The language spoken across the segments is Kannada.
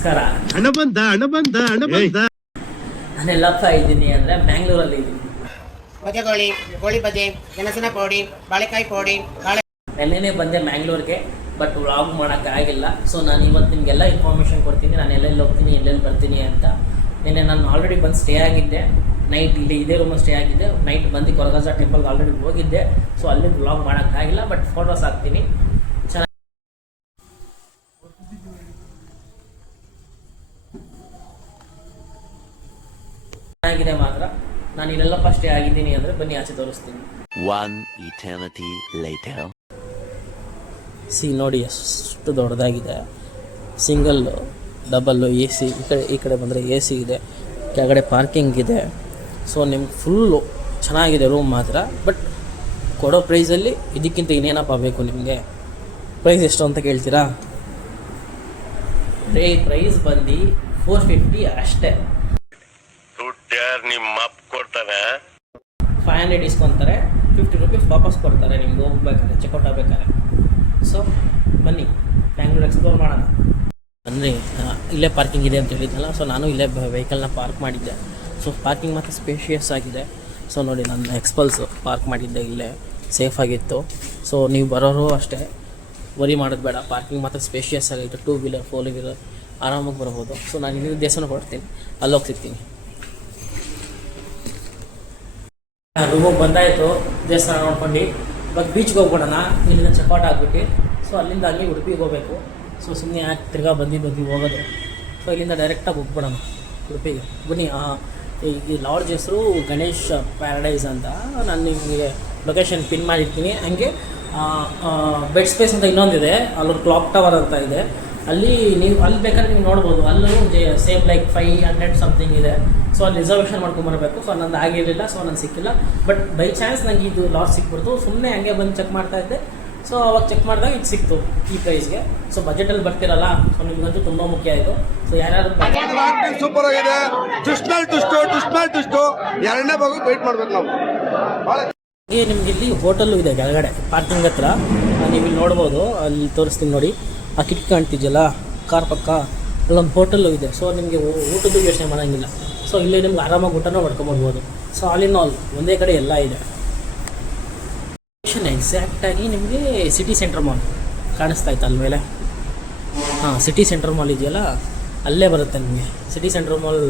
ನಮಸ್ಕಾರ. ಹಣ ಬಂದ. ನಾನೆಲ್ಲಪ್ಪ ಇದ್ದೀನಿ ಅಂದರೆ ಮ್ಯಾಂಗ್ಳೂರಲ್ಲಿ ಇದ್ದೀನಿ. ಬಜೆಗೋಳಿ, ಗೋಳಿ ಬಜೆ, ಗೆಣಸಿನ ಪೌಡಿ, ಬಾಳೆಕಾಯಿ ಪೌಡಿ, ನೆನ್ನೆನೇ ಬಂದೆ ಮ್ಯಾಂಗ್ಳೂರ್ಗೆ, ಬಟ್ ವ್ಲಾಗ್ ಮಾಡೋಕ್ಕಾಗಿಲ್ಲ. ಸೊ ನಾನು ಇವತ್ತು ನಿಮಗೆಲ್ಲ ಇನ್ಫಾರ್ಮೇಷನ್ ಕೊಡ್ತೀನಿ, ನಾನು ಎಲ್ಲೆಲ್ಲಿ ಹೋಗ್ತೀನಿ, ಎಲ್ಲೆಲ್ಲಿ ಬರ್ತೀನಿ ಅಂತ. ನಿನ್ನೆ ನಾನು ಆಲ್ರೆಡಿ ಬಂದು ಸ್ಟೇ ಆಗಿದ್ದೆ, ನೈಟ್ ಇಲ್ಲಿ ಇದೇ ರೂಮಲ್ಲಿ ಸ್ಟೇ ಆಗಿದ್ದೆ. ನೈಟ್ ಬಂದು ಕೊರಗಜ್ಜ ಟೆಂಪಲ್ಗೆ ಆಲ್ರೆಡಿ ಹೋಗಿದ್ದೆ. ಸೊ ಅಲ್ಲಿ ವ್ಲಾಗ್ ಮಾಡೋಕ್ಕಾಗಿಲ್ಲ, ಬಟ್ ಫೋಟೋಸ್ ಹಾಕ್ತೀನಿ. ಚೆನ್ನಾಗಿದೆ ಮಾತ್ರ. ನಾನು ಇಲ್ಲೆಲ್ಲಪ್ಪ ಸ್ಟೇ ಆಗಿದ್ದೀನಿ ಅಂದರೆ ಬನ್ನಿ ಆಚೆ ತೋರಿಸ್ತೀನಿ. ನೋಡಿ ಎಷ್ಟು ದೊಡ್ಡದಾಗಿದೆ. Single, double, A C. ಈ ಕಡೆ ಬಂದರೆ ಎ ಸಿ ಇದೆ, ಕೆಳಗಡೆ ಪಾರ್ಕಿಂಗ್ ಇದೆ. ಸೊ ನಿಮ್ಗೆ ಫುಲ್ಲು ಚೆನ್ನಾಗಿದೆ ರೂಮ್ ಮಾತ್ರ. ಬಟ್ ಕೊಡೋ ಪ್ರೈಸಲ್ಲಿ ಇದಕ್ಕಿಂತ ಇನ್ನೇನಪ್ಪ ಬೇಕು ನಿಮಗೆ? ಪ್ರೈಸ್ ಎಷ್ಟು ಅಂತ ಕೇಳ್ತೀರಾ? ಪ್ರೈಸ್ ಬಂದು 450 ಅಷ್ಟೇ. ನಿಮ್ಮ ಕೊಡ್ತಾರೆ 500 ಇಸ್ಕೊತಾರೆ, 50 ರೂಪೀಸ್ ವಾಪಸ್ ಕೊಡ್ತಾರೆ ನಿಮ್ಗೆ ಹೋಗ್ಬೇಕಾದ್ರೆ, ಚೆಕ್ಔಟ್ ಆಗಬೇಕಾದ್ರೆ. ಸೊ ಬನ್ನಿ ಬ್ಯಾಂಗ್ಳೂರ್ ಎಕ್ಸ್ಪ್ಲೋರ್ ಮಾಡೋಣ. ಬನ್ನಿ, ಇಲ್ಲೇ ಪಾರ್ಕಿಂಗ್ ಇದೆ ಅಂತ ಹೇಳಿದ್ನಲ್ಲ. ಸೊ ನಾನು ಇಲ್ಲೇ ವೆಹಿಕಲ್ನ ಪಾರ್ಕ್ ಮಾಡಿದ್ದೆ. ಸೊ ಪಾರ್ಕಿಂಗ್ ಮಾತ್ರ ಸ್ಪೇಷಿಯಸ್ ಆಗಿದೆ. ಸೊ ನೋಡಿ, ನನ್ನ ಎಕ್ಸ್ಪಲ್ಸು ಪಾರ್ಕ್ ಮಾಡಿದ್ದೆ ಇಲ್ಲೇ, ಸೇಫಾಗಿತ್ತು. ಸೊ ನೀವು ಬರೋರು ಅಷ್ಟೇ ವರಿ ಮಾಡೋದು ಬೇಡ, ಪಾರ್ಕಿಂಗ್ ಮಾತ್ರ ಸ್ಪೇಷಿಯಸ್ ಆಗಿತ್ತು. 2 ವೀಲರ್ 4 ವೀಲರ್ ಆರಾಮಾಗಿ ಬರ್ಬೋದು. ಸೊ ನಾನು ಇಲ್ಲಿ ದೇವಸ್ಥಾನ ಕೊಡ್ತೀನಿ, ಅಲ್ಲೋಗಿ ಸಿಗ್ತೀನಿ. ರೂಮಿಗೆ ಬಂದಾಯಿತು, ದೇವಸ್ಥಾನ ನೋಡ್ಕೊಂಡು ಇವಾಗ ಬೀಚ್ಗೆ ಹೋಗ್ಬಿಡೋಣ. ಇಲ್ಲಿಂದ ಚೆಕ್ಔಟ್ ಆಗಿಬಿಟ್ಟು ಸೊ ಅಲ್ಲಿಂದ ಅಲ್ಲಿ ಉಡುಪಿಗೆ ಹೋಗಬೇಕು. ಸೊ ಸುಮ್ಮನೆ ಯಾಕೆ ತಿರ್ಗಾ ಬಂದು ಹೋಗೋದು. ಸೊ ಇಲ್ಲಿಂದ ಡೈರೆಕ್ಟಾಗಿ ಹೋಗ್ಬಿಡೋಣ ಉಡುಪಿಗೆ. ಬನ್ನಿ. ಈ ಲಾಡ್ಜ್ ಹೆಸರು ಗಣೇಶ್ ಪ್ಯಾರಡೈಸ್ ಅಂತ. ನಾನು ನಿಮಗೆ ಲೊಕೇಶನ್ ಪಿನ್ ಮಾಡಿರ್ತೀನಿ. ಹಾಗೆ ಬೆಡ್ ಸ್ಪೇಸ್ ಅಂತ ಇನ್ನೊಂದಿದೆ, ಅಲ್ಲೊಂದು ಕ್ಲಾಕ್ ಟವರ್ ಅಂತ ಇದೆ. ಅಲ್ಲಿ ಬೇಕಾದ್ರೆ ನೀವು ನೋಡ್ಬೋದು. ಅಲ್ಲೂ ಸೇಮ್ ಲೈಕ್ 500 ಸಮಥಿಂಗ್ ಇದೆ. ಸೊ ಅಲ್ಲಿ ರಿಸರ್ವೇಷನ್ ಮಾಡ್ಕೊಂಬರ್ಬೇಕು. ಸೊ ನಂದು ಆಗಿರಲಿಲ್ಲ, ಸೊ ನಾನು ಸಿಕ್ಕಿಲ್ಲ. ಬಟ್ ಬೈ ಚಾನ್ಸ್ ನನಗೆ ಇದು ಲಾಡ್ಜ್ ಸಿಕ್ಬಿಡ್ತು. ಸುಮ್ಮನೆ ಹಂಗೆ ಬಂದು ಚೆಕ್ ಮಾಡ್ತಾ ಇದ್ದೆ. ಸೊ ಅವಾಗ ಚೆಕ್ ಮಾಡಿದಾಗ ಇದು ಸಿಕ್ತು ಈ ಪ್ರೈಸ್ಗೆ. ಸೊ ಬಜೆಟಲ್ಲಿ ಬರ್ತಿರಲ್ಲ, ಸೊ ನಿಮಗಂತೂ ತುಂಬ ಮುಖ್ಯ ಆಯಿತು. ಸೊ ಯಾರ್ಯಾರು ಸೂಪರ್ ಆಗಿದೆ. ಎರಡನೇ ಭಾಗ ವೇಟ್ ಮಾಡ್ಬೇಕು ನಾವು. ನಿಮ್ಗೆ ಇಲ್ಲಿ ಹೋಟೆಲ್ಲು ಇದೆ ಕೆಳಗಡೆ ಪಾರ್ಕಿಂಗ್ ಹತ್ರ. ನೀವು ಇಲ್ಲಿ ನೋಡ್ಬೋದು, ಅಲ್ಲಿ ತೋರಿಸ್ತೀನಿ ನೋಡಿ. ಆ ಕಿಟಕಿ ಕಾಣ್ತಿದ್ಯಲ್ಲ ಕಾರ್ ಪಕ್ಕ, ಅಲ್ಲೊಂದು ಹೋಟೆಲ್ಲು ಇದೆ. ಸೊ ನಿಮಗೆ ಊಟದ್ದು ಯೋಚನೆ ಮಾಡೋಂಗಿಲ್ಲ. ಸೊ ಇಲ್ಲಿ ನಿಮ್ಗೆ ಆರಾಮಾಗಿ ಊಟನೂ ಮಾಡ್ಕೊಂಬರ್ಬೋದು. ಸೊ ಆಲ್ ಇನ್ ಆಲ್ ಒಂದೇ ಕಡೆ ಎಲ್ಲ ಇದೆ. ಎಕ್ಸಾಕ್ಟಾಗಿ ನಿಮಗೆ ಸಿಟಿ ಸೆಂಟ್ರ್ ಮಾಲ್ ಕಾಣಿಸ್ತಾ ಇತ್ತು ಅಲ್ಲಿ ಮೇಲೆ. ಸಿಟಿ ಸೆಂಟ್ರ್ ಮಾಲ್ ಇದೆಯಲ್ಲ, ಅಲ್ಲೇ ಬರುತ್ತೆ ನಿಮಗೆ. ಸಿಟಿ ಸೆಂಟ್ರ್ ಮಾಲ್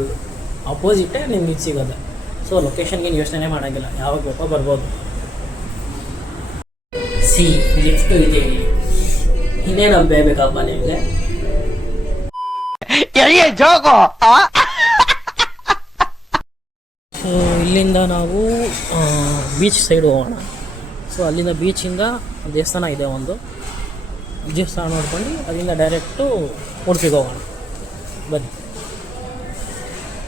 ಆಪೋಸಿಟೇ ನಿಮ್ಗೆ ಇದು ಸಿಗೋದು. ಸೊ ಲೊಕೇಶನ್ಗೆ ಯೋಚನೆ ಮಾಡೋಂಗಿಲ್ಲ, ಯಾವಾಗ ಬೇಕೋ ಬರ್ಬೋದು. ಲಿಫ್ಟು ಇದೆ. ಇನ್ನೇನು ಬೇಕಪ್ಪ ನಿಮಗೆ? ಸೊ ಇಲ್ಲಿಂದ ನಾವು ಬೀಚ್ ಸೈಡ್ ಹೋಗೋಣ. ಸೊ ಅಲ್ಲಿಂದ ಬೀಚಿಂದ ದೇವಸ್ಥಾನ ಇದೆ, ಒಂದು ದೇವಸ್ಥಾನ ನೋಡ್ಕೊಂಡು ಅಲ್ಲಿಂದ ಡೈರೆಕ್ಟು ಉಡುಪಿಗೆ ಹೋಗೋಣ. ಬನ್ನಿ.